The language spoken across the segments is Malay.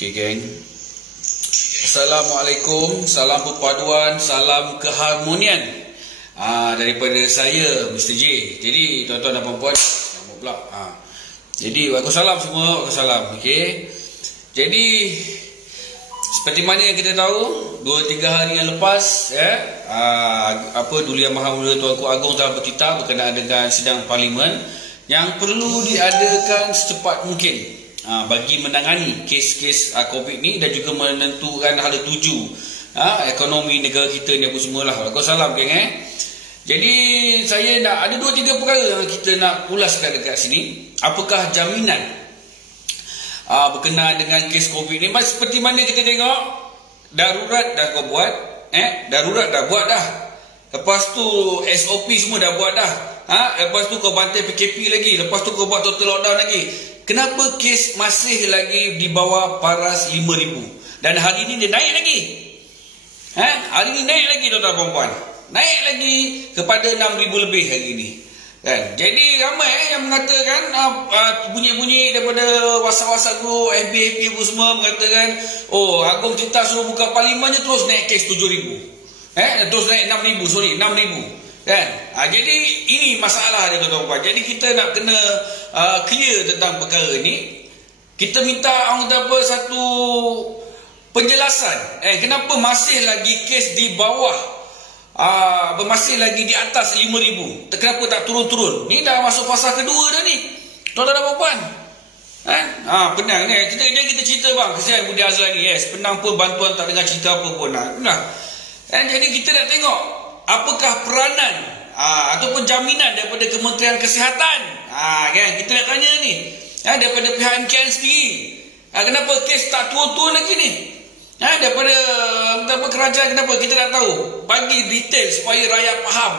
Okey geng. Assalamualaikum, salam perpaduan, salam keharmonian daripada saya Mr. J. Jadi tuan-tuan dan puan-puan, nama pula. Jadi waalaikumsalam semua, waalaikumsalam. Okey. Jadi seperti mana yang kita tahu, 2-3 hari yang lepas Duli Yang Maha Mulia Tuanku Agong telah bertitah berkenaan dengan sidang parlimen yang perlu diadakan secepat mungkin bagi menangani kes-kes COVID ni dan juga menentukan hala tuju ekonomi negara kita ni apa semualah. Waalaikumsalam geng. Jadi saya nak ada 2-3 perkara yang kita nak ulaskan dekat sini. Apakah jaminan berkenaan dengan kes COVID ni? Seperti mana kita tengok, darurat dah kau buat, darurat dah buat dah. Lepas tu SOP semua dah buat dah. Lepas tu kau bantai PKP lagi, lepas tu kau buat total lockdown lagi. Kenapa kes masih lagi di bawah paras 5,000? Dan hari ni dia naik lagi. Hari ni naik lagi tuan-tuan puan-puan. Naik lagi kepada 6,000 lebih hari ni. Kan? Jadi ramai yang mengatakan bunyi-bunyi daripada WhatsApp group, FB pun semua mengatakan, oh Agong Titah suruh buka parlimen je terus naik kes 7,000. Terus naik 6,000, 6,000. Kan? Jadi ini masalah dia tuan-tuan puan. Jadi kita nak kena clear tentang perkara ni. Kita minta satu penjelasan. Kenapa masih lagi kes di bawah, masih lagi di atas 5,000? Kenapa tak turun-turun? Ni dah masuk fasa kedua dah ni, tuan-tuan dan puan. Penang ni. Kita cerita bang, kesian Budi Azlan ni. Penang pun bantuan tak dengar cerita apa pun. Jadi kita nak tengok apakah peranan ataupun jaminan daripada Kementerian Kesihatan. Kan? Kita nak tanya ni daripada pihak MKN sendiri. Kenapa kes tak turun-turun lagi ni? Daripada kerajaan, kenapa? Kita nak tahu. Bagi detail supaya rakyat faham.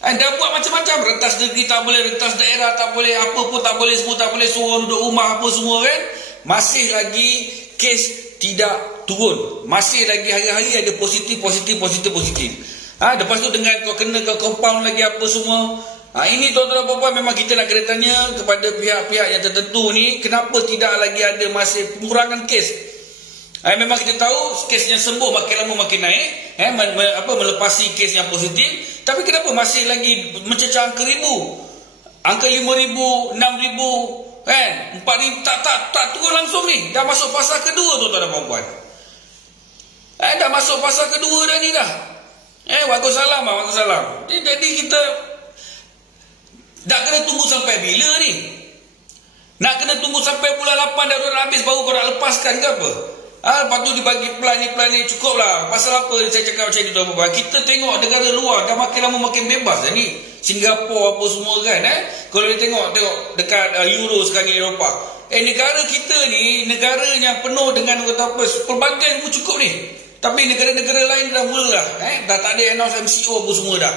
Dah buat macam-macam. Rentas negeri tak boleh, rentas daerah tak boleh, apa pun tak boleh, semua tak boleh, suruh duduk rumah apa semua kan. Masih lagi kes tidak turun. Masih lagi hari-hari ada positif. Lepas tu dengan kau kena kau compound lagi apa semua. Ini tuan-tuan dan puan-puan, memang kita nak kena tanya kepada pihak-pihak yang tertentu ni, kenapa tidak lagi ada masih pengurangan kes. Memang kita tahu kes yang sembuh makin lama makin naik, melepasi kes yang positif. Tapi kenapa masih lagi mencecah angka 1,000, angka 5,000, 6,000, 4,000, tak turun langsung ni. Dah masuk fasa kedua tuan-tuan dan puan-puan. Dah masuk fasa kedua dah ni dah. Waalaikumsalam. Jadi kita nak kena tunggu sampai bila ni? Nak kena tunggu sampai bulan 8 darurat habis baru kau nak lepaskan ke apa? Lepas tu dibagi plan ni cukup lah. Pasal apa saya cakap macam ni tuan-tuan? Kita tengok negara luar dah makin lama makin bebas dah ni. Singapura apa semua kan. Kalau dia tengok dekat Euro sekarang ni, Eropah. Negara kita ni negara yang penuh dengan pelbagai pun cukup ni. Tapi negara-negara lain dah mula dah. Dah tak ada announce MCO apa semua dah.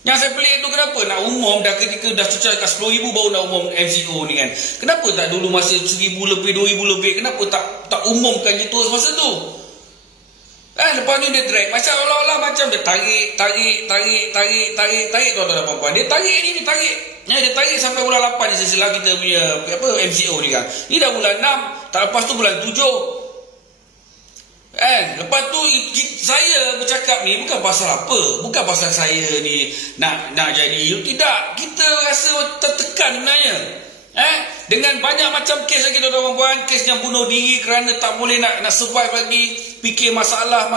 Yang saya pelik tu kenapa nak umum dah ketika dah cecah kat 10,000 baru nak umum MCO ni kan. Kenapa tak dulu masa 1,000 lebih, 2,000 lebih? Kenapa tak umumkan je terus masa tu? Lepas ni dia drag. Macam olah-olah macam dia tarik tuan-tuan dan puan-puan. Dia tarik ni, dia tarik sampai bulan 8 ni setelah kita punya MCO ni kan. Ni dah bulan 6, tak lepas tu bulan 7. Lepas tu saya bercakap ni bukan pasal apa, bukan pasal saya ni nak jadi tidak. Kita rasa tertekan sebenarnya. Dengan banyak macam kes lagi tuan-tuan puan, kes yang bunuh diri kerana tak boleh nak survive lagi, fikir masalah.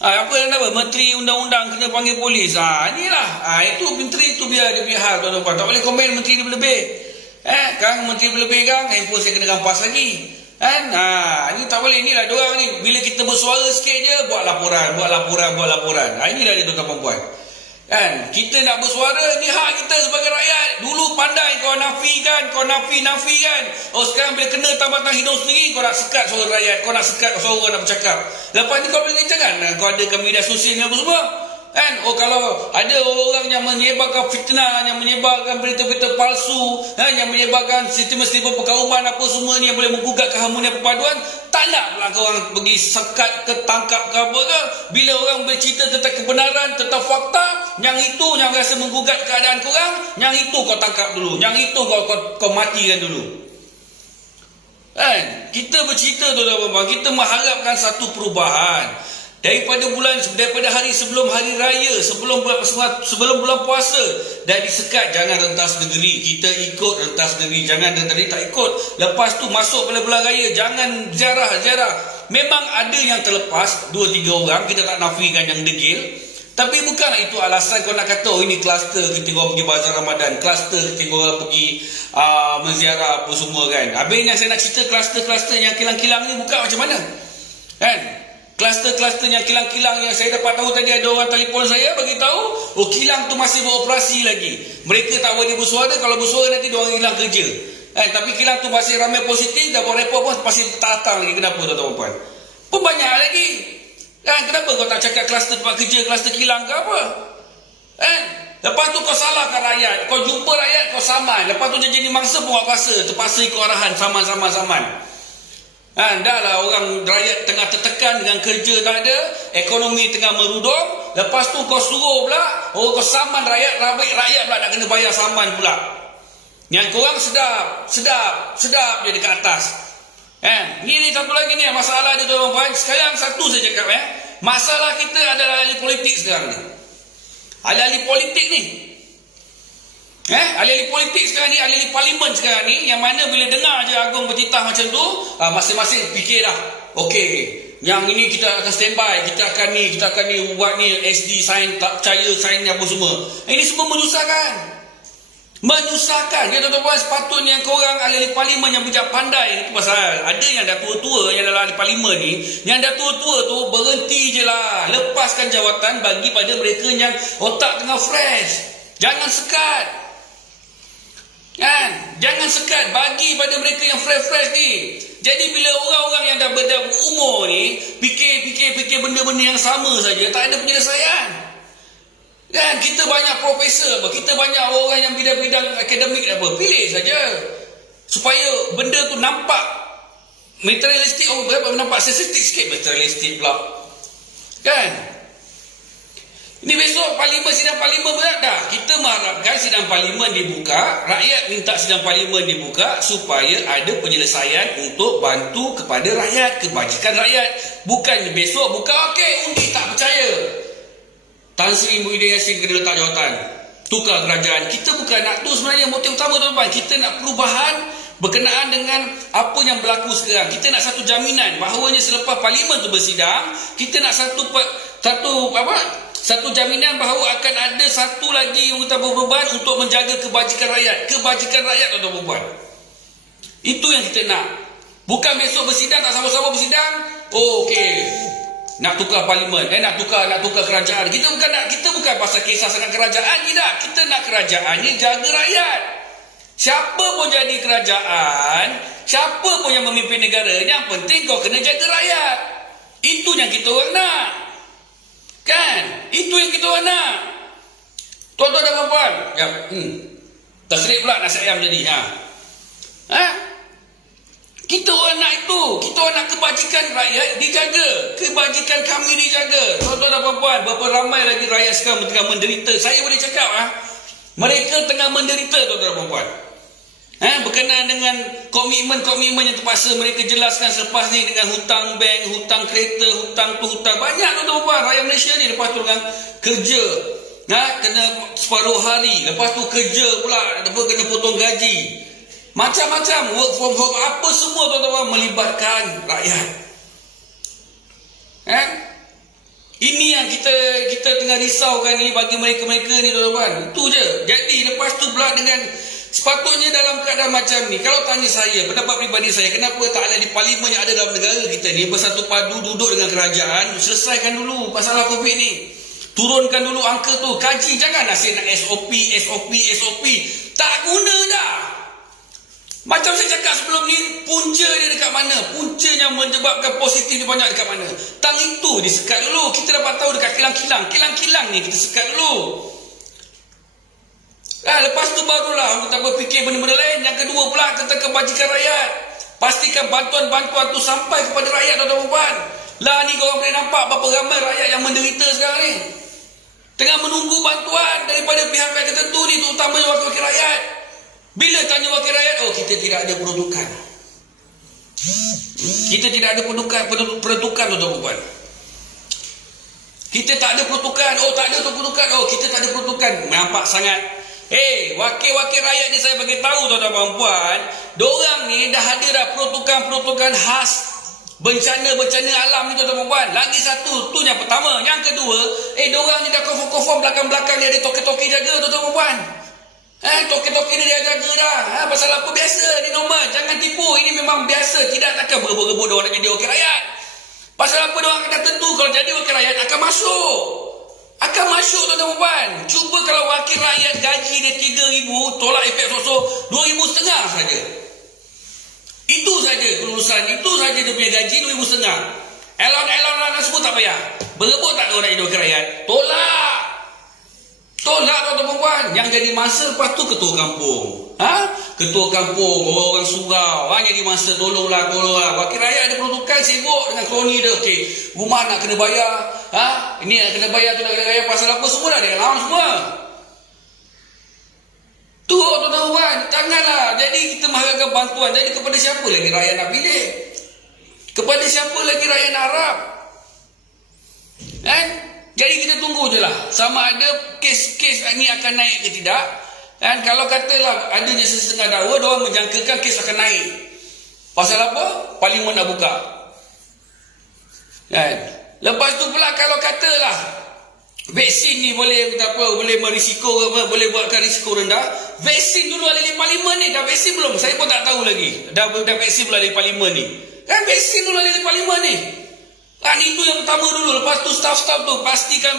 Apa Menteri Undang-Undang kena panggil polis. Inilah. Itu menteri tu biar dia biar tuan-tuan puan. Tak boleh komen menteri dia berlebih. Kan menteri berlebih kan, handphone saya kena rampas lagi. Ini tak boleh. Inilah diorang ni, bila kita bersuara sikit je buat laporan. Inilah dia tuan-tuan puan. Kita nak bersuara, ni hak kita sebagai rakyat. Dulu pandai kau nafikan. Oh sekarang bila kena tambatan hidung sendiri, kau nak sekat suara rakyat, kau nak sekat suara orang nak bercakap. Lepas ni kau boleh jangan kau adakan media sosial ni apa semua. Oh kalau ada orang yang menyebarkan fitnah, yang menyebarkan berita-berita palsu, yang menyebarkan setiap perkauman apa semua ni yang boleh menggugat keharmonian perpaduan, tak naklah kau orang pergi sekat ke tangkap ke apa ke. Bila orang bercerita tentang kebenaran, tentang fakta, yang itu yang rasa menggugat keadaan korang, yang itu kau tangkap dulu, yang itu kau matikan dulu. Kan? Kita bercerita tuan-tuan, kita mengharapkan satu perubahan. Daripada hari sebelum hari raya, sebelum bulan puasa dah disekat, jangan rentas negeri. Kita ikut rentas negeri, jangan tadi tak ikut. Lepas tu masuk bulan raya, jangan ziarah. Memang ada yang terlepas 2-3 orang, kita tak nafikan yang degil. Tapi bukanlah itu alasan kau nak kata ini kluster ketika orang pergi bazar Ramadan, kluster ketika orang pergi menziarah apa semua kan. Habis yang saya nak cerita kluster-kluster yang kilang-kilang ni buka macam mana? Kan? Kluster-kluster yang kilang-kilang yang saya dapat tahu tadi, ada orang telefon saya bagi tahu, kilang tu masih beroperasi lagi. Mereka tak boleh bersuara, kalau bersuara nanti diorang hilang kerja. Tapi kilang tu masih ramai positif, dah buat report pun masih datang lagi. Kenapa tuan-tuan puan? Pun banyak lagi. Kenapa kau tak cakap kluster tempat kerja, kluster kilang ke apa? Lepas tu kau salahkan rakyat. Kau jumpa rakyat, kau saman. Lepas tu dia jadi mangsa pun kau rasa terpaksa ikut arahan, saman. Dah lah orang rakyat tengah tertekan dengan kerja tak ada, ekonomi tengah merudum. Lepas tu kau suruh pula, kau saman rakyat, rakyat pula nak kena bayar saman pula. Yang korang sedap je dekat atas. Ni satu lagi ni masalah dia tuan-tuan. Sekarang satu saya cakap masalah kita adalah ahli politik sekarang ni. Ahli politik ni. Ahli politik sekarang ni, ahli parlimen sekarang ni, yang mana bila dengar je Agong bertitah macam tu, masing-masing fikir dah. Okey, yang ini kita akan standby, kita akan ni buat ni SD sign, tak percaya sign apa semua. Ini semua menyusahkan. Ya tuan-tuan, sepatutnya korang ahli parlimen yang bijak pandai. Itu pasal ada yang dah tua-tua yang dalam ahli parlimen ni, yang dah tua-tua tu berhenti je lah, lepaskan jawatan bagi pada mereka yang otak tengah fresh. Jangan sekat. Jangan sekat, bagi pada mereka yang fresh ni. Jadi bila orang-orang yang dah berumur ni fikir benda-benda yang sama saja, tak ada penyelesaian. Kita banyak profesor, kita banyak orang yang bidang-bidang akademik apa, pilih saja supaya benda tu nampak materialistik, nampak sensitif sikit, materialistik pula. Ini besok sidang parlimen berat dah. Kita mengharapkan sidang parlimen dibuka, rakyat minta sidang parlimen dibuka supaya ada penyelesaian untuk bantu kepada rakyat, kebajikan rakyat. Bukan besok buka, undi tak percaya, Tan Sri Muhyiddin Yassin kena letak jawatan, tukar kerajaan. Kita bukan nak tu sebenarnya motif utama tuan-tuan. Kita nak perubahan berkenaan dengan apa yang berlaku sekarang. Kita nak satu jaminan bahawanya selepas parlimen tu bersidang, kita nak satu jaminan bahawa akan ada satu lagi yang kita berbeban untuk menjaga kebajikan rakyat. Kebajikan rakyat tuan-tuan. Itu yang kita nak. Bukan besok bersidang tak sama-sama bersidang. Nak tukar parlimen, nak tukar kerajaan. Kita bukan pasal kisah sangat kerajaan, tidak. Kita nak kerajaan ni jaga rakyat. Siapa pun jadi kerajaan, siapa pun yang memimpin negara, yang penting kau kena jaga rakyat. Itu yang kita orang nak. Itu yang kita orang nak. Tuan-tuan dan puan-puan. Terserik pula nasi ayam jadi. Kita orang nak itu. Kita orang nak kebajikan rakyat dijaga. Kebajikan kami dijaga. Tuan-tuan dan puan-puan, berapa ramai lagi rakyat sekarang tengah menderita. Saya boleh cakap mereka tengah menderita tuan-tuan dan puan-puan. Berkenaan dengan komitmen-komitmen yang terpaksa mereka jelaskan selepas ni, dengan hutang bank, hutang kereta, hutang tu, hutang banyak tuan-tuan. Rakyat Malaysia ni lepas tu dengan kerja, kena separuh hari, lepas tu kerja pula kena potong gaji, macam-macam, work from home, apa semua tuan-tuan, melibatkan rakyat. Ini yang kita tengah risaukan ni bagi mereka-mereka ni tuan-tuan. Itu je. Jadi lepas tu pula dengan sepatutnya dalam keadaan macam ni, kalau tanya saya, pendapat peribadi saya, kenapa tak ada di parlimen yang ada dalam negara kita ni bersatu padu duduk dengan kerajaan, selesaikan dulu masalah COVID ni. Turunkan dulu angka tu, kaji, jangan asyik nak SOP. Tak guna dah. Macam saya cakap sebelum ni, punca dia dekat mana? Punca yang menyebabkan positif dia banyak dekat mana? Tang itu disekat dulu. Kita dapat tahu dekat kilang-kilang. Kilang-kilang ni kita sekat dulu. Lepas tu barulah kita berfikir benda-benda lain. Yang kedua pula tentang kebajikan rakyat. Pastikan bantuan-bantuan tu sampai kepada rakyat tuan-tuan. Ni korang boleh nampak berapa ramai rakyat yang menderita sekarang ni. Tengah menunggu bantuan daripada pihak-pihak tertentu ni, terutamanya wakil-wakil rakyat. Bila tanya wakil rakyat, kita tidak ada peruntukan. Kita tidak ada peruntukan tuan-tuan. Kita tak ada peruntukan. Oh, tak ada peruntukan. Oh, kita tak ada peruntukan. Nampak sangat. Wakil-wakil rakyat ni saya bagi tahu tuan-tuan puan, dorang ni dah ada dah peruntukan khas bencana alam ni tuan-tuan puan. Lagi satu, tu yang pertama. Yang kedua, dorang ni dah confirm belakang-belakang ni ada toki-toki jaga tuan-tuan puan. Toki-toki ni dia jaga dah. Pasal apa? Biasa ni normal. Jangan tipu. Ini memang biasa. Tidak takkan berebut-rebut dorang nak jadi wakil rakyat. Pasal apa? Dorang akan tentu kalau jadi wakil rakyat akan masuk. Akan masuk tuan-tuan puan. Cuba kalau wakil rakyat gaji dia 3,000, tolak efek sosok 2,500 saja. Itu saja kelulusan. Itu saja dia punya gaji 2,500. Elon semua tak payah. Berebut tak orang jadi wakil rakyat? Tolak tuan-tuan puan. Yang jadi masa lepas tu ketua kampung. Ketua kampung, orang surau. Jadi masa tolonglah. Wakil rakyat ada peruntukan, sibuk dengan kroni dia. Okey, rumah nak kena bayar. Ini nak kena bayar, tu nak kena bayar. Pasal apa semua dah dia lawan semua. Tu tuan-tuan puan. Janganlah. Jadi kita mengharapkan bantuan. Jadi kepada siapa lagi rakyat nak pilih? Kepada siapa lagi rakyat nak harap? Jadi kita tunggu je lah. Sama ada kes-kes ni akan naik ke tidak. Kalau katalah adanya setengah dakwa, diorang menjangkakan kes akan naik. Pasal apa? Parlimen nak buka. Lepas tu pula kalau katalah vaksin ni boleh merisiko apa, boleh buatkan risiko rendah. Vaksin dulu ada di parlimen ni. Dah vaksin belum? Saya pun tak tahu lagi. Dah vaksin belum ada di parlimen ni. Vaksin dulu ada di parlimen ni. Itu yang pertama dulu. Lepas tu staff-staff tu pastikan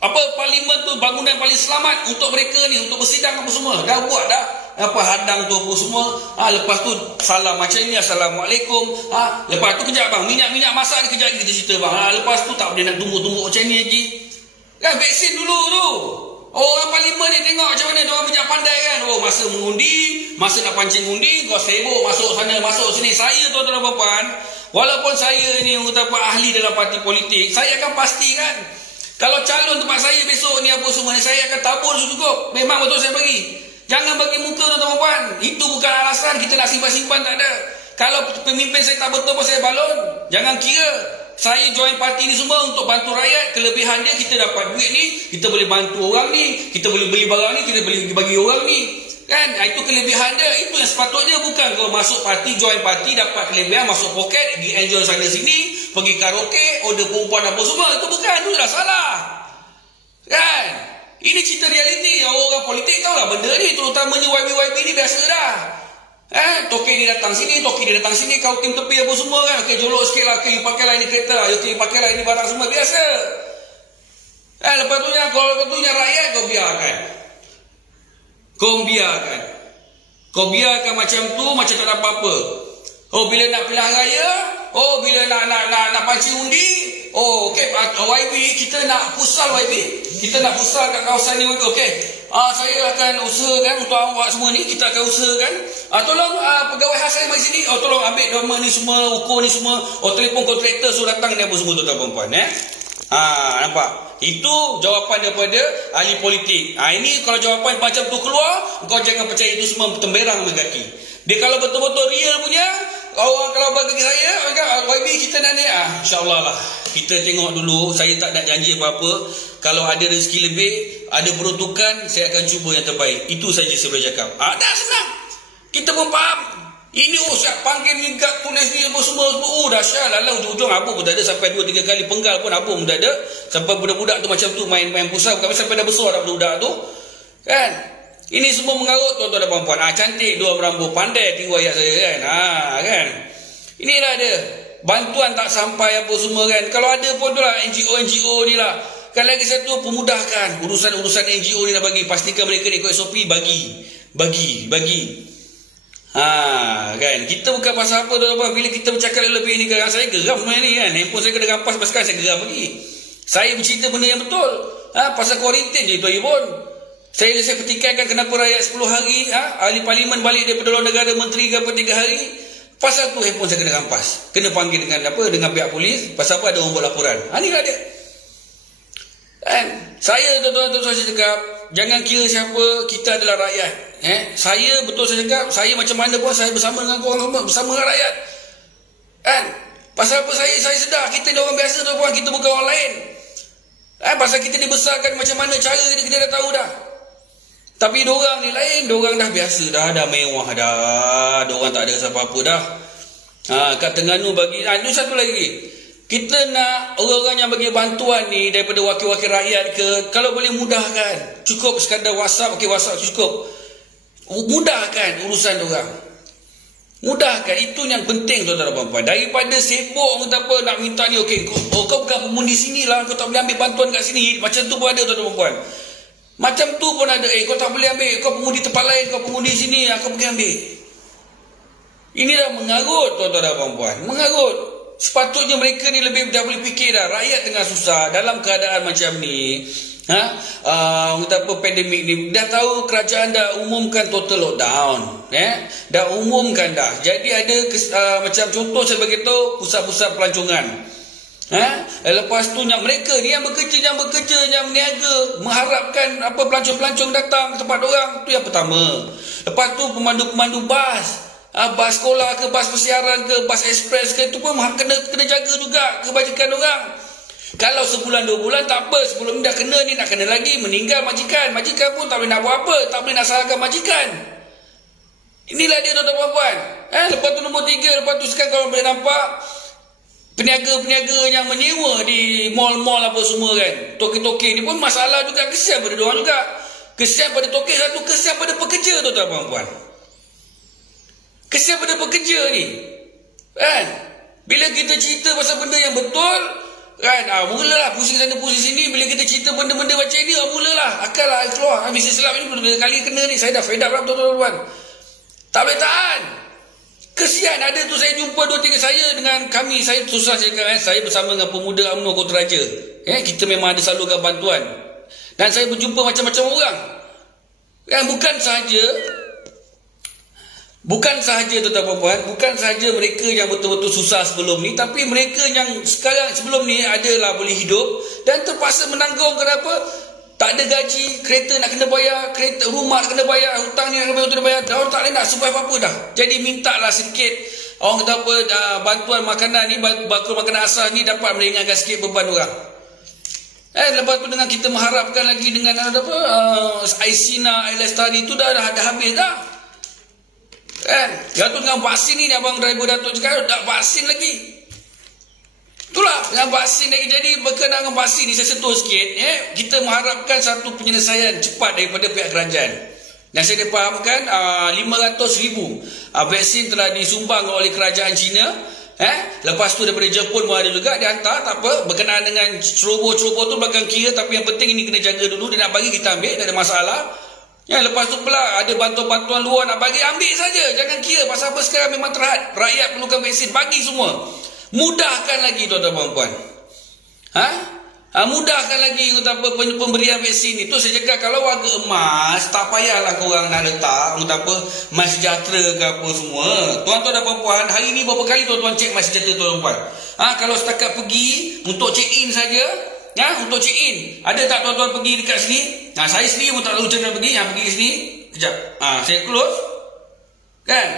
parlimen tu bangunan paling selamat untuk mereka ni, untuk bersidang apa semua. Dah buat dah. Hadang tu apa semua. Lepas tu salam macam ni, Assalamualaikum. Lepas tu kejap bang, minyak masak ni kejap kita cerita bang. Lepas tu tak boleh nak tumbuk-tumbuk macam ni lagi. Vaksin dulu tu. Orang parlimen ni tengok macam mana diorang banyak pandai kan. Masa mengundi, masa nak pancing undi, kau sibuk masuk sana, masuk sini. Saya tuan-tuan dan puan, walaupun saya ni ahli dalam parti politik, saya akan pastikan kalau calon tempat saya besok ni apa semua ni, saya akan tabur cukup. Memang betul saya bagi. Jangan bagi muka tuan-tuan puan. Itu bukan alasan kita nak simpan-simpan, tak ada. Kalau pemimpin saya tak betul pun saya balon. Jangan kira. Saya join parti ni semua untuk bantu rakyat. Kelebihan dia kita dapat duit ni, kita boleh bantu orang ni, kita boleh beli barang ni, kita boleh bagi orang ni. Itu kelebihan dia. Itu yang sepatutnya. Bukan kau masuk parti, join parti, dapat kelebihan, masuk poket, pergi enjoy sana sini, pergi karaoke, order perempuan apa semua. Itu bukan. Itu dah salah. Ini cerita realiti. Orang politik tahulah benda ni. Terutamanya YB ni biasa dah. Toki dia datang sini, kau tim tepi apa semua kan. Okey, jolok sikit lah. Okey, pakailah ini kereta. Okey, pakailah ini barang semua. Biasa. Lepas tu rakyat kau biarkan. Kau biarkan macam tu, macam tak ada apa-apa. Bila nak pilihan raya, bila nak pancing undi, okey, YB kita nak pusal YB. Kita nak pusal kat kawasan ni YB. Okey. Saya akan usahakan untuk awak semua ni, kita akan usahakan. Tolong pegawai khas saya mari sini. Tolong ambil nama ni semua, ukur ni semua. Telefon kontraktor suruh datang ni apa semua tuan-tuan puan. Nampak? Itu jawapan daripada ahli politik. Ini kalau jawapan macam tu keluar, kau jangan percaya itu semua temberang megaki. Dia kalau betul-betul real punya, orang kalau bagi saya, YB kita nak ni, insyaAllah lah. Kita tengok dulu, saya tak nak janji apa-apa. Kalau ada rezeki lebih, ada peruntukan, saya akan cuba yang terbaik. Itu saja saya boleh cakap. Dah senang. Kita pun faham. Ini siap panggil ni, tulis ni apa semua. Dahsyat lah. Ujung-ujung apa pun tak ada. Sampai 2-3 kali penggal pun apa pun tak ada. Sampai budak-budak tu macam tu main-main pusat. Bukan sampai dah besar dah budak tu. Kan? Ini semua mengarut tuan-tuan dan puan-puan. Cantik dua berambut. Pandai riwayat saya kan. Kan? Inilah dia. Bantuan tak sampai apa semua kan. Kalau ada pun tu lah NGO ni lah. Kan lagi satu pemudahkan. Urusan-urusan NGO ni nak bagi. Pastikan mereka ni ikut SOP. Bagi. Kan. Kita bukan pasal apa tuan-tuan. Bila kita bercakap lebih ni kan. Saya geram sebenarnya ni kan. Handphone saya kena rampas. Sekarang saya geram lagi. Saya bercerita benda yang betul. Pasal kuarantin je tuan Ibon. Saya pertikaikan kenapa rakyat 10 hari. Ahli parlimen balik daripada luar negara. Menteri ke apa 3 hari. Pasal tu handphone saya kena rampas. Kena panggil dengan dengan pihak polis. Pasal apa ada orang buat laporan. Ni lah dia. Saya tuan-tuan saya cakap, jangan kira siapa, kita adalah rakyat. Saya betul saya cakap, saya macam mana pun saya bersama dengan korang semua, bersama dengan rakyat. Kan? Pasal apa saya sedar kita ni orang biasa tuan-tuan, kita bukan orang lain. Pasal kita dibesarkan macam mana cara kita dah tahu dah. Tapi diorang ni lain, diorang dah biasa dah mewah dah. Diorang tak ada apa-apa dah. Kat Terengganu bagi, itu satu lagi. Kita nak orang-orang yang bagi bantuan ni daripada wakil-wakil rakyat ke, kalau boleh mudahkan. Cukup sekadar WhatsApp, WhatsApp cukup. Mudahkan urusan diorang. Mudahkan, itu yang penting tuan-tuan dan puan-puan. Daripada sibuk nak minta ni, okey, kau bukan pengundi sini lah, kau tak boleh ambil bantuan kat sini. Macam tu pun ada tuan-tuan dan puan-puan. Macam tu pun ada, kau tak boleh ambil, kau pengundi tempat lain, kau pengundi sini, kau pergi ambil. Ini dah mengarut tuan-tuan dan puan-puan. Mengarut. Sepatutnya mereka ni lebih dah boleh fikir dah. Rakyat tengah susah dalam keadaan macam ni. Pandemik ni, dah tahu kerajaan dah umumkan total lockdown. Dah umumkan dah. Jadi ada macam contoh saya bagi tahu pusat-pusat pelancongan. Lepas tu mereka ni yang bekerja, yang berniaga, mengharapkan pelancong-pelancong datang ke tempat orang. Tu yang pertama. Lepas tu pemandu-pemandu bas. Bas sekolah ke, bas persiaran ke, bas ekspres ke, itu pun kena jaga juga kebajikan orang. Kalau sebulan 2 bulan tak apa, sebelum ni dah kena ni, nak kena lagi, meninggal majikan pun tak boleh nak buat apa, tak boleh nak salahkan majikan. Inilah dia tuan-tuan puan-puan. Lepas tu nombor 3, lepas tu sekarang kalau boleh nampak peniaga-peniaga yang menyewa di mall-mall apa semua kan, toke-toke ni pun masalah juga. Kesian pada diorang juga. Kesian pada toke satu, kesian pada pekerja tuan-tuan puan-puan. Kesian pada pekerja ni. Kan? Bila kita cerita pasal benda yang betul, kan, mulalah pusing sana pusing sini. Bila kita cerita benda-benda macam ni, mulalah akal lah keluar. Misi selap ni benda kali kena ni. Saya dah fed up lah tuan-tuan. Tak boleh tahan. Kesian ada tu, saya jumpa 2-3 saya dengan kami. Saya susah cakap, saya bersama dengan pemuda UMNO Kota Raja. Kita memang ada salurkan bantuan. Dan saya berjumpa macam-macam orang. Kan, bukan sahaja tuan-tuan puan, bukan sahaja mereka yang betul-betul susah sebelum ni, tapi mereka yang sekarang sebelum ni adalah boleh hidup dan terpaksa menanggung. Kenapa? Tak ada gaji, kereta nak kena bayar, rumah nak kena bayar, hutang ni nak kena bayar. Orang tak boleh nak survive apa dah. Jadi mintalah sedikit orang kata bantuan makanan ni, bakul makanan asas ni dapat meringankan sikit beban orang. Lepas tu dengan kita mengharapkan lagi dengan Aisina, Ailestari tu dah habis dah. Datuk dengan vaksin ni, abang driver Datuk cakap tak vaksin lagi. Itulah dengan vaksin lagi. Jadi berkenaan dengan vaksin ni saya sentuh sikit. Kita mengharapkan satu penyelesaian cepat daripada pihak kerajaan. Dan saya difahamkan 500,000 vaksin telah disumbang oleh kerajaan China. Lepas tu daripada Jepun pun ada juga dihantar. Tak apa, berkenaan dengan ceroboh-ceroboh tu belakang kira. Tapi yang penting ini kena jaga dulu. Dia nak bagi kita ambil, tak ada masalah. Lepas tu pula ada bantuan-bantuan luar nak bagi, ambil saja. Jangan kira pasal apa sekarang memang terhad. Rakyat perlukan vaksin, bagi semua. Mudahkan lagi tuan-tuan puan. Mudahkan lagi pemberian vaksin itu. Saya cakap kalau warga emas, tak payahlah korang nak letak Mas Sejahtera ke apa semua. Tuan-tuan dan puan-puan, hari ni berapa kali tuan-tuan cek Mas Sejahtera tuan-tuan? Kalau setakat pergi untuk check in saja, untuk check in, ada tak tuan-tuan pergi dekat sini? Saya sendiri pun tak tahu macam mana pergi. Pergi ke sini, kejap, saya close. Kan?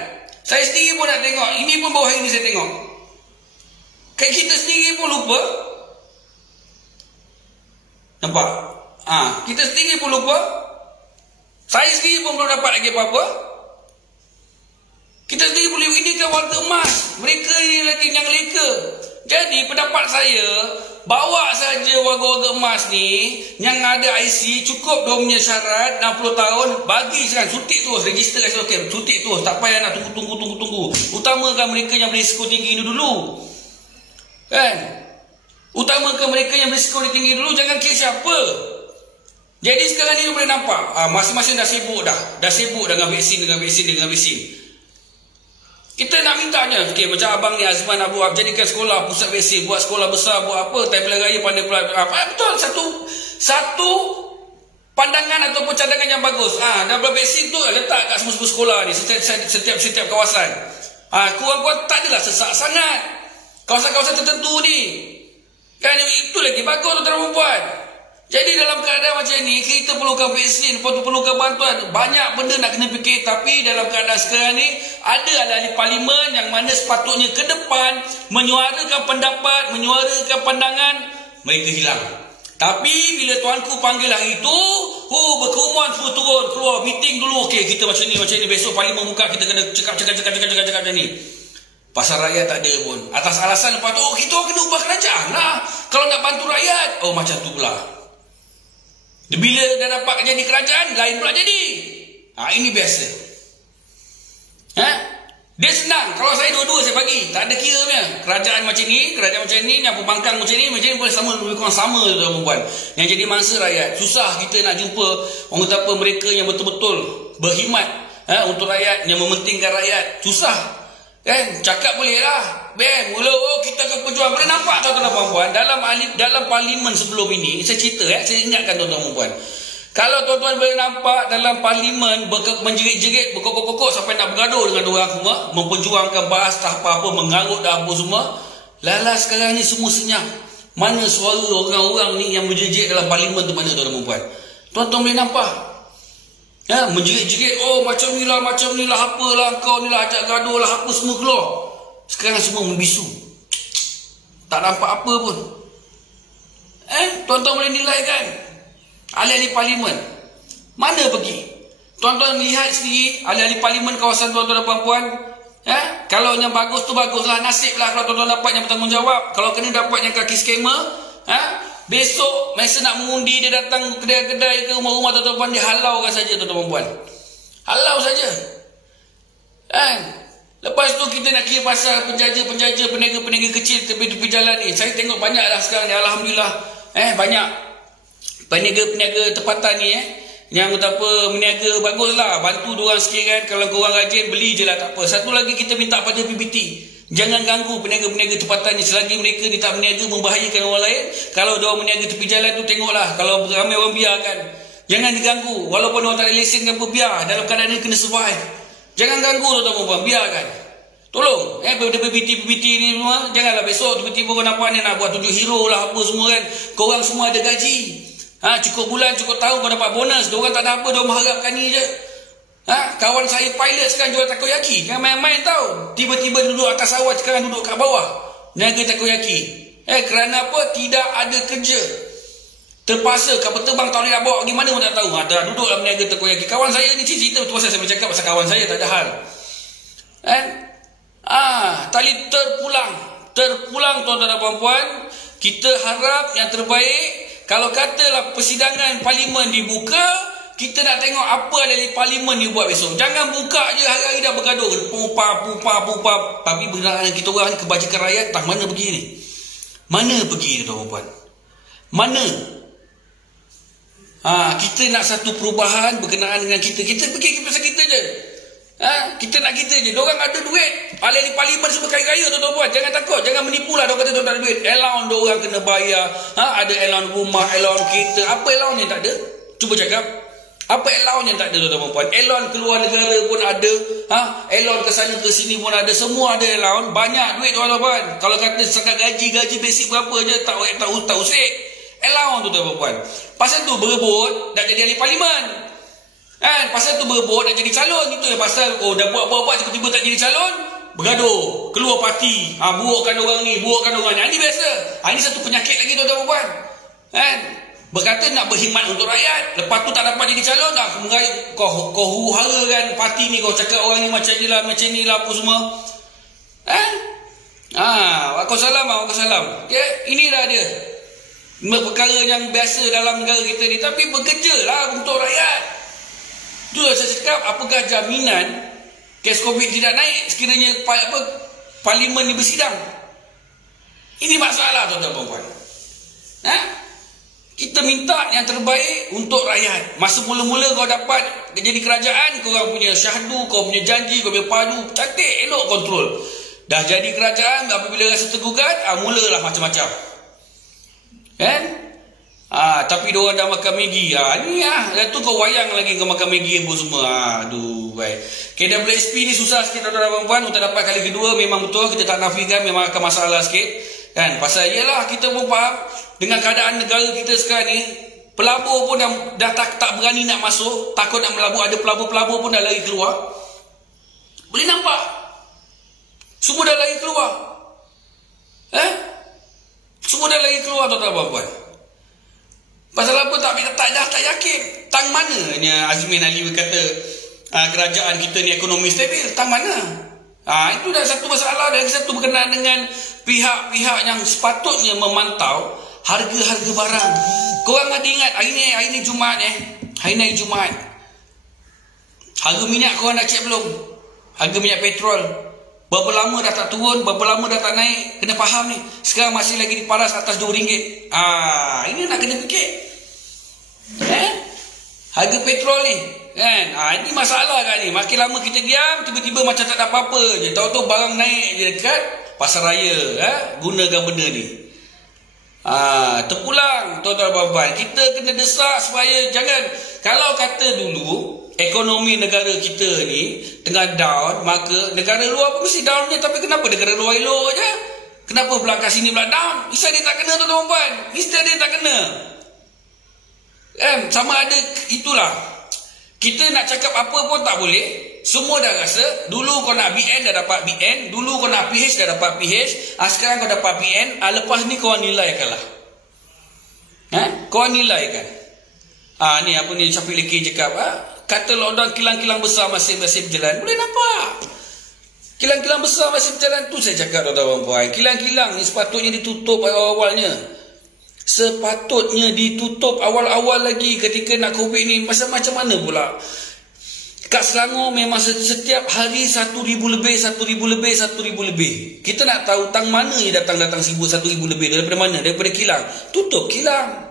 Saya sendiri pun nak tengok. Ini pun baru hari ni saya tengok. Kan kita sendiri pun lupa. Nampak? Kita sendiri pun lupa. Saya sendiri pun belum dapat lagi apa-apa. Kita sendiri boleh, ini kan warga emas. Mereka ni lagi yang leka. Jadi pendapat saya, bawa saja warga-warga emas ni yang ada IC, cukup dia punya syarat 60 tahun, bagi sekarang, suntik terus, register kasih okey, suntik terus, tak payah nak tunggu. Utamakan mereka yang berisiko tinggi ini dulu. Kan? Utamakan mereka yang berisiko tinggi dulu, jangan kira siapa. Jadi sekarang ni boleh nampak, masing-masing dah sibuk dengan vaksin. Kita nak mintanya, macam abang ni Azman nak buat, jadikan sekolah pusat vaksin, buat sekolah besar, buat apa, time raya pandai pula. Betul, satu pandangan ataupun cadangan yang bagus. Dah vaksin tu letak kat semua sekolah ni, setiap kawasan. Kurang-kurang tak adalah sesak sangat kawasan-kawasan tertentu ni. Kan itu lagi bagus tuan-tuan dan puan. Jadi dalam keadaan macam ni, kita perlukan vaksin, perlukan bantuan. Banyak benda nak kena fikir. Tapi dalam keadaan sekarang ni, ada ahli parlimen yang mana sepatutnya ke depan menyuarakan pendapat, menyuarakan pandangan, mereka hilang. Tapi bila tuanku panggil hari itu, berkerumuan semua turun, keluar, meeting dulu. Okey, kita macam ni, besok parlimen buka, kita kena cakap macam ni. Pasal rakyat tak ada pun. Atas alasan lepas tu, kita kena ubah kerajaan lah. Kalau nak bantu rakyat, macam tu pula. Bila dah dapat jadi kerajaan, lain pula jadi. Ini biasa. Dia senang. Kalau saya dua-dua saya bagi, tak ada kira punya. Kerajaan macam ni, yang pembangkang macam ni boleh sama, lebih kurang sama tuan-tuan. Yang jadi mangsa rakyat. Susah kita nak jumpa orang kata apa, mereka yang betul-betul berkhidmat untuk rakyat, yang mementingkan rakyat. Susah. Cakap boleh lah. Mula kita akan berjuang. Boleh nampak tuan-tuan dan puan-puan, dalam parlimen sebelum ini, saya cerita, saya ingatkan tuan-tuan dan puan. Kalau tuan-tuan boleh nampak dalam parlimen menjerit-jerit, berkokok-kokok sampai nak bergaduh dengan orang semua, memperjuangkan bahas tak apa-apa, mengarut dah apa semua. Lala sekarang ni semua senyap. Mana suara orang-orang ni yang menjerit dalam parlimen tu, mana tuan-tuan dan puan? Tuan-tuan boleh nampak. Menjerit-jerit, macam ni lah, apalah kau ni lah, ajak gaduh lah, apa semua keluar. Sekarang semua membisu. Tak nampak apa pun. Tuan-tuan boleh nilai kan? Ahli-ahli parlimen mana pergi? Tuan-tuan lihat sendiri, ahli-ahli parlimen kawasan tuan-tuan dan puan-puan. Kalau yang bagus tu baguslah, nasib lah kalau tuan-tuan dapat yang bertanggungjawab. Kalau kena dapat yang kaki skamer, besok masa nak mengundi, dia datang kedai-kedai ke rumah-rumah tuan-tuan, dia halaukan saja tuan-tuan dan puan. Halau saja. Lepas tu kita nak kira pasal penjaja-penjaja, peniaga-peniaga kecil tepi-tepi jalan ni. Saya tengok banyak dah sekarang ni, alhamdulillah. Banyak peniaga-peniaga tempatan ni yang kata apa, meniaga baguslah, bantu diorang sikit kan. Kalau korang rajin, beli je lah, tak apa. Satu lagi kita minta pada PBT, jangan ganggu peniaga-peniaga tempatan ni selagi mereka ni tak berniaga membahayakan orang lain. Kalau diorang berniaga tepi jalan tu, tengoklah. Kalau ramai orang biarkan, jangan diganggu. Walaupun orang tak ada lesen ke apa, biar. Dalam keadaan ni kena survive. Jangan ganggu tuan-tuan, biarkan. Tolong, pada PBT ni semua, janganlah besok tiba-tiba orang nampak ni nak buat tunjuk hero lah apa semua kan. Korang semua ada gaji. Cukup bulan, cukup tahun kau dapat bonus. Diorang tak ada apa, diorang mengharapkan ni je. Kawan saya pilot sekarang jual takoyaki. Jangan main-main tau. Tiba-tiba duduk atas awan, sekarang duduk kat bawah, niaga takoyaki. Kerana apa? Tidak ada kerja. Terpaksa kapal terbang tak boleh nak bawa pergi mana pun tak tahu. Dah duduk dalam niaga takoyaki. Kawan saya ni cerita betul, pasal saya bercakap pasal kawan saya, tak ada hal. Tali terpulang tuan-tuan dan puan-puan. Kita harap yang terbaik. Kalau katalah persidangan parlimen dibuka, kita nak tengok apa dari parlimen ni buat besok. Jangan buka je hari-hari dah bergaduh, pumpa. Tapi berkenaan kita orang ni, kebajikan rakyat tak mana pergi ni? Mana pergi tuan-tuan dan puan? Mana? Kita nak satu perubahan berkenaan dengan kita. Kita pergi pasal kita je. Kita nak kita je. Diorang ada duit. Ahli parlimen semua kaya-kaya tuan-tuan puan. Jangan takut, jangan menipulah. Diorang kata diorang tak ada duit. Allowance diorang kena bayar. Ada allowance rumah, allowance kereta. Apa allowance yang tak ada? Cuba cakap. Apa allowance yang tak ada tuan-tuan puan? Allowance keluar negara pun ada. Allowance ke sana ke sini pun ada. Semua ada allowance. Banyak duit tuan-tuan puan. Kalau kata sekat gaji basic berapa je, tak usik. Allowance tuan-tuan puan. Pasal tu berebut nak jadi ahli parlimen. Pasal tu berebut nak jadi calon. Itu pasal dah buat-buat tiba-tiba tak jadi calon, bergaduh, keluar parti, burukkan orang ni, burukkan orang ni. Ini biasa. Ini satu penyakit lagi tuan-tuan puan. Berkata nak berkhidmat untuk rakyat, lepas tu tak dapat jadi calon, dah kau huru-harakan parti ni, kau cakap orang ni macam ni lah apa semua. Waalaikumsalam. Inilah dia perkara yang biasa dalam negara kita ni. Tapi bekerjalah untuk rakyat. Tu saya cakap, apakah jaminan kes COVID tidak naik sekiranya parlimen ni bersidang? Ini masalah tuan-tuan dan puan. Kita minta yang terbaik untuk rakyat. Masa mula-mula kau dapat jadi kerajaan, kau punya syahdu, kau punya janji, kau punya padu, cantik, elok kontrol. Dah jadi kerajaan, apabila rasa tergugat, mulalah macam-macam. Tapi diorang dah makan Maggi. Tu kau wayang lagi kau makan Maggi apa semua. Aduh, baik. KWSP ni susah sikit tuan-tuan dan puan. Untuk dapat kali kedua, memang betul kita tak nafikan, memang akan masalah sikit. Pasal ialah kita pun faham dengan keadaan negara kita sekarang ni, Pelabur pun dah tak berani nak masuk, takut nak melabur. Ada pelabur-pelabur pun dah lari keluar. Boleh nampak? Semua dah lari keluar. Semua dah lari keluar, tuan-tuan dan puan. Pasal apa? Tak yakin. Tang mananya Azmin Ali kata kerajaan kita ni ekonomi stabil? Tang mana? Itu dah satu masalah. Dan satu berkenaan dengan pihak-pihak yang sepatutnya memantau harga-harga barang. Korang ada ingat hari ni Jumaat hari ni Jumaat, harga minyak korang dah cek belum? Harga minyak petrol berapa lama dah tak turun, berapa lama dah tak naik? Kena faham ni. Sekarang masih lagi diparas atas RM2. Ini nak kena fikir. Harga petrol ni kan, ini masalah kan ni. Makin lama kita diam, tiba-tiba macam tak ada apa-apa je. Tahu-tahu barang naik je dekat pasar raya. Gunakan benda ni. Terpulang, tuan-tuan dan puan-puan. Kita kena desak supaya jangan. Kalau kata dulu ekonomi negara kita ni tengah down, maka negara luar pun mesti down je. Tapi kenapa negara luar elok je? Kenapa pula kat sini pula down? Mesti dia tak kena, tuan-tuan dan puan. Mesti dia tak kena. Sama ada itulah. Kita nak cakap apa pun tak boleh. Semua dah rasa. Dulu kau nak BN dah dapat BN. Dulu kau nak PH dah dapat PH. Sekarang kau dapat PN. Lepas ni kau nilaikan lah. Kau nilaikan. Ni apa ni Syafiq Leki cakap. Kata lockdown, kilang-kilang besar masih berjalan. Boleh nampak. Kilang-kilang besar masih berjalan. Tu saya cakap, tuan-tuan dan puan. Kilang-kilang ni sepatutnya ditutup awal-awalnya. Sepatutnya ditutup awal-awal lagi ketika nak COVID ni. Macam mana pula? Kat Selangor memang setiap hari 1,000 lebih. Kita nak tahu tang mana yang datang 1,000 lebih. Daripada mana? Daripada kilang. Tutup kilang.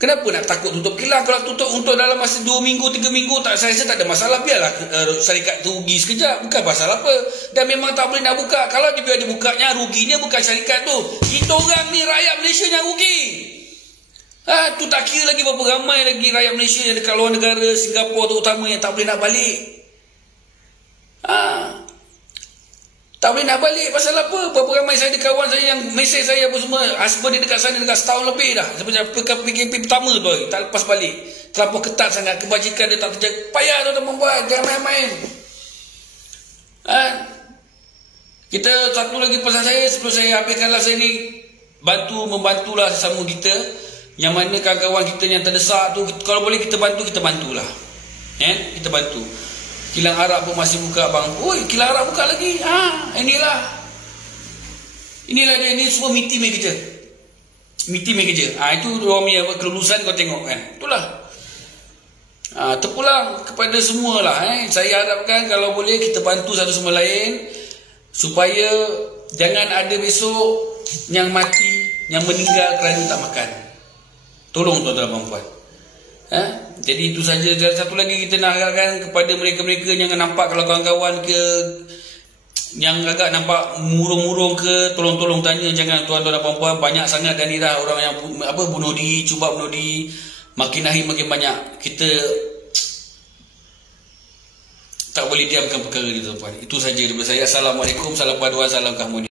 Kenapa nak takut tutup kilang? Kalau tutup untuk dalam masa 2 minggu, 3 minggu, saya rasa tak ada masalah. Biarlah syarikat tu rugi sekejap. Bukan pasal apa. Dan memang tak boleh nak buka. Kalau dia biar dibukanya, ruginya bukan syarikat tu. Kita orang ni, rakyat Malaysia yang rugi. Tu tak kira lagi berapa ramai lagi rakyat Malaysia yang dekat luar negara, Singapura terutama, yang tak boleh nak balik. Tak boleh nak balik. Pasal apa? Berapa ramai saya ada kawan saya yang mesej saya apa semua. Husband dia dekat sana dekat setahun lebih dah. Sebenarnya PKP pertama tu hari. Tak lepas balik. Terlampau ketat sangat. Kebajikan dia tak terjaga. Payah tu membuat. Jangan main-main. Kita satu lagi pesan saya sebelum saya habiskan live saya ni. Membantulah sesama kita. Yang mana kawan-kawan kita yang terdesak tu. Kalau boleh kita bantulah. Kita bantu. Kilang Arab pun masih buka bang. Oi, kilang Arab buka lagi. Inilah dia. Ini semua miti main kerja. Itu orang punya kelulusan kau tengok kan. Itulah. Terpulang kepada semualah. Saya harapkan kalau boleh kita bantu satu sama lain supaya jangan ada besok yang mati, yang meninggal kerana tak makan. Tolong tuan-tuan dan puan. Jadi itu saja. Dan satu lagi kita nak harapkan kepada mereka-mereka yang nampak kalau kawan-kawan ke yang agak nampak murung-murung ke, tolong-tolong tanya. Jangan tuan-tuan dan puan-puan, banyak sangat dan dah orang yang bunuh diri, cuba bunuh diri. Makin hari makin banyak. Kita tak boleh diamkan perkara ni tuan-puan. Itu saja daripada saya. Assalamualaikum, salam paduan, salam keharmonian.